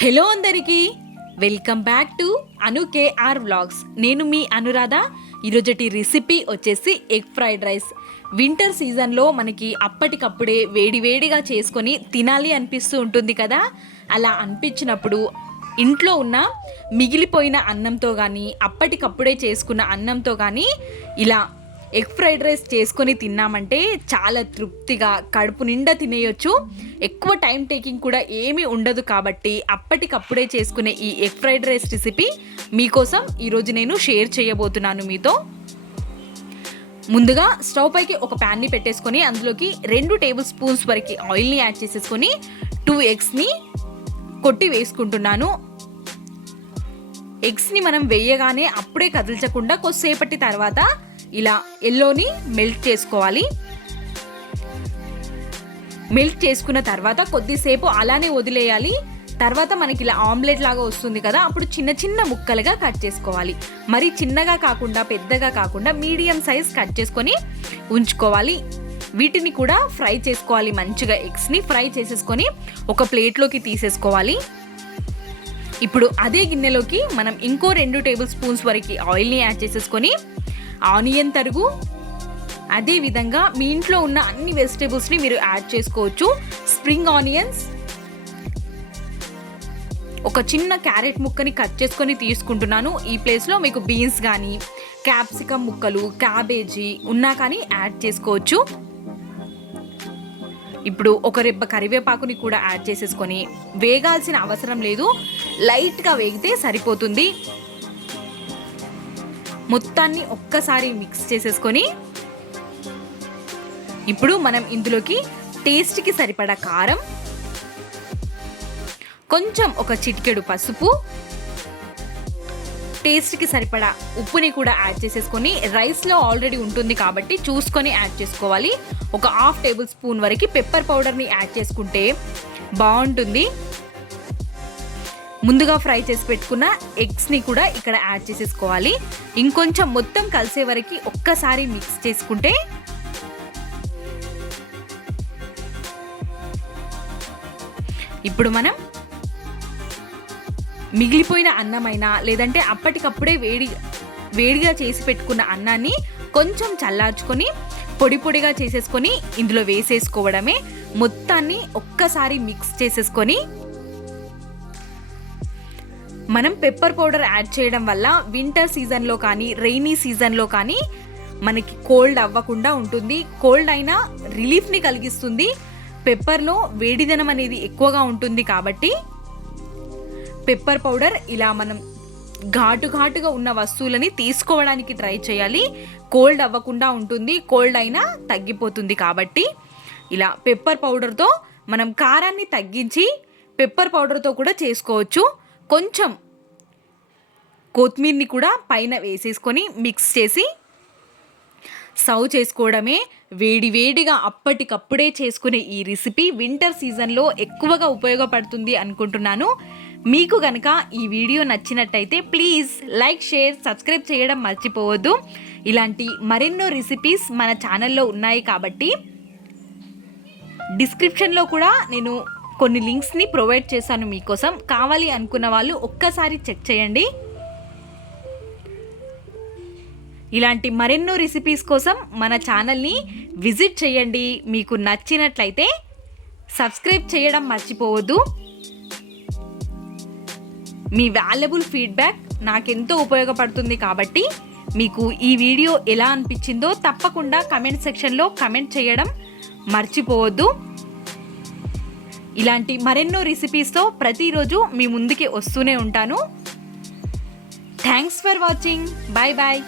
Hello అందరికీ welcome back to Anu KR vlogs. నేను మీ అనురాధ. ఈరోజటి రెసిపీ వచ్చేసి ఎగ్ ఫ్రైడ్ రైస్. వింటర్ సీజన్లో మనకి అప్పటికప్పుడే వేడివేడిగా చేసుకొని తినాలి అనిపిస్తూ ఉంటుంది కదా. అలా అనిపించినప్పుడు ఇంట్లో ఉన్న మిగిలిపోయిన అన్నంతో కానీ అప్పటికప్పుడే చేసుకున్న అన్నంతో కానీ ఇలా ఎగ్ ఫ్రైడ్ రైస్ చేసుకొని తిన్నామంటే చాలా తృప్తిగా కడుపు నిండా తినేయొచ్చు. ఎక్కువ టైం టేకింగ్ కూడా ఏమీ ఉండదు కాబట్టి అప్పటికప్పుడే చేసుకునే ఈ ఎగ్ ఫ్రైడ్ రైస్ రెసిపీ మీకోసం ఈరోజు నేను షేర్ చేయబోతున్నాను మీతో. ముందుగా స్టవ్ పైకి ఒక ప్యాన్ని పెట్టేసుకొని అందులోకి 2 టేబుల్ స్పూన్స్ వరకు ఆయిల్ని యాడ్ చేసేసుకొని 2 ఎగ్స్ని కొట్టి వేసుకుంటున్నాను. ఎగ్స్ని మనం వేయగానే అప్పుడే కదిల్చకుండా కొద్దిసేపటి తర్వాత ఇలా ఎల్లోని మెల్ట్ చేసుకోవాలి. మెల్ట్ చేసుకున్న తర్వాత కొద్దిసేపు అలానే వదిలేయాలి. తర్వాత మనకి ఇలా ఆమ్లెట్ లాగా వస్తుంది కదా, అప్పుడు చిన్న చిన్న ముక్కలుగా కట్ చేసుకోవాలి. మరి చిన్నగా కాకుండా పెద్దగా కాకుండా మీడియం సైజ్ కట్ చేసుకొని ఉంచుకోవాలి. వీటిని కూడా ఫ్రై చేసుకోవాలి. మంచిగా ఎగ్స్ని ఫ్రై చేసేసుకొని ఒక ప్లేట్లోకి తీసేసుకోవాలి. ఇప్పుడు అదే గిన్నెలోకి మనం ఇంకో 2 టేబుల్ స్పూన్స్ వరకు ఆయిల్ని యాడ్ చేసేసుకొని ఆనియన్ తరుగు, అదేవిధంగా మీ ఇంట్లో ఉన్న అన్ని వెజిటేబుల్స్ని మీరు యాడ్ చేసుకోవచ్చు. స్ప్రింగ్ ఆనియన్స్, ఒక చిన్న క్యారెట్ ముక్కని కట్ చేసుకొని తీసుకుంటున్నాను. ఈ ప్లేస్లో మీకు బీన్స్ కానీ క్యాప్సికమ్ ముక్కలు, క్యాబేజీ ఉన్నా కానీ యాడ్ చేసుకోవచ్చు. ఇప్పుడు ఒక రెబ్బ కరివేపాకుని కూడా యాడ్ చేసేసుకొని వేగాల్సిన అవసరం లేదు, లైట్గా వేగితే సరిపోతుంది. మొత్తాన్ని ఒక్కసారి మిక్స్ చేసేసుకొని ఇప్పుడు మనం ఇందులోకి టేస్ట్కి సరిపడా కారం, కొంచెం ఒక చిటికెడు పసుపు, టేస్ట్కి సరిపడా ఉప్పుని కూడా యాడ్ చేసేసుకొని రైస్లో ఆల్రెడీ ఉంటుంది కాబట్టి చూసుకొని యాడ్ చేసుకోవాలి. ఒక 1/2 టేబుల్ స్పూన్ వరకు పెప్పర్ పౌడర్ని యాడ్ చేసుకుంటే బాగుంటుంది. ముందుగా ఫ్రై చేసి పెట్టుకున్న ఎగ్స్ని కూడా ఇక్కడ యాడ్ చేసేసుకోవాలి. ఇంకొంచెం మొత్తం కలిసే వరకు ఒక్కసారి మిక్స్ చేసుకుంటే ఇప్పుడు మనం మిగిలిపోయిన అన్నమైనా లేదంటే అప్పటికప్పుడే వేడిగా చేసి పెట్టుకున్న అన్నాన్ని కొంచెం చల్లార్చుకొని పొడి పొడిగా చేసేసుకొని ఇందులో వేసేసుకోవడమే. మొత్తాన్ని ఒక్కసారి మిక్స్ చేసేసుకొని మనం పెప్పర్ పౌడర్ యాడ్ చేయడం వల్ల వింటర్ సీజన్లో కానీ రైనీ సీజన్లో కానీ మనకి కోల్డ్ అవ్వకుండా ఉంటుంది. కోల్డ్ అయినా రిలీఫ్ని కలిగిస్తుంది. పెప్పర్లో వేడిదనం అనేది ఎక్కువగా ఉంటుంది కాబట్టి పెప్పర్ పౌడర్ ఇలా మనం ఘాటుగా ఉన్న వస్తువులని తీసుకోవడానికి ట్రై చేయాలి. కోల్డ్ అవ్వకుండా ఉంటుంది, కోల్డ్ అయినా తగ్గిపోతుంది. కాబట్టి ఇలా పెప్పర్ పౌడర్తో మనం కారాన్ని తగ్గించి పెప్పర్ పౌడర్తో కూడా చేసుకోవచ్చు. కొంచెం కొత్తిమీరని కూడా పైన వేసేసుకొని మిక్స్ చేసి సర్వ్ చేసుకోవడమే. వేడివేడిగా అప్పటికప్పుడే చేసుకునే ఈ రెసిపీ వింటర్ సీజన్లో ఎక్కువగా ఉపయోగపడుతుంది అనుకుంటున్నాను. మీకు కనుక ఈ వీడియో నచ్చినట్టయితే ప్లీజ్ లైక్, షేర్, సబ్స్క్రైబ్ చేయడం మర్చిపోవద్దు. ఇలాంటి మరెన్నో రెసిపీస్ మన ఛానల్లో ఉన్నాయి కాబట్టి డిస్క్రిప్షన్లో కూడా నేను కొన్ని లింక్స్ని ప్రొవైడ్ చేశాను మీకోసం. కావాలి అనుకున్న వాళ్ళు ఒక్కసారి చెక్ చేయండి. ఇలాంటి మరెన్నో రెసిపీస్ కోసం మన ఛానల్ని విజిట్ చేయండి. మీకు నచ్చినట్లయితే సబ్స్క్రైబ్ చేయడం మర్చిపోవద్దు. మీ వాల్యుబుల్ ఫీడ్బ్యాక్ నాకెంతో ఉపయోగపడుతుంది కాబట్టి మీకు ఈ వీడియో ఎలా అనిపించిందో తప్పకుండా కమెంట్ సెక్షన్లో కమెంట్ చేయడం మర్చిపోవద్దు. ఇలాంటి మరెన్నో రెసిపీస్తో ప్రతిరోజు మీ ముందుకి వస్తూనే ఉంటాను. Thanks for watching. Bye bye.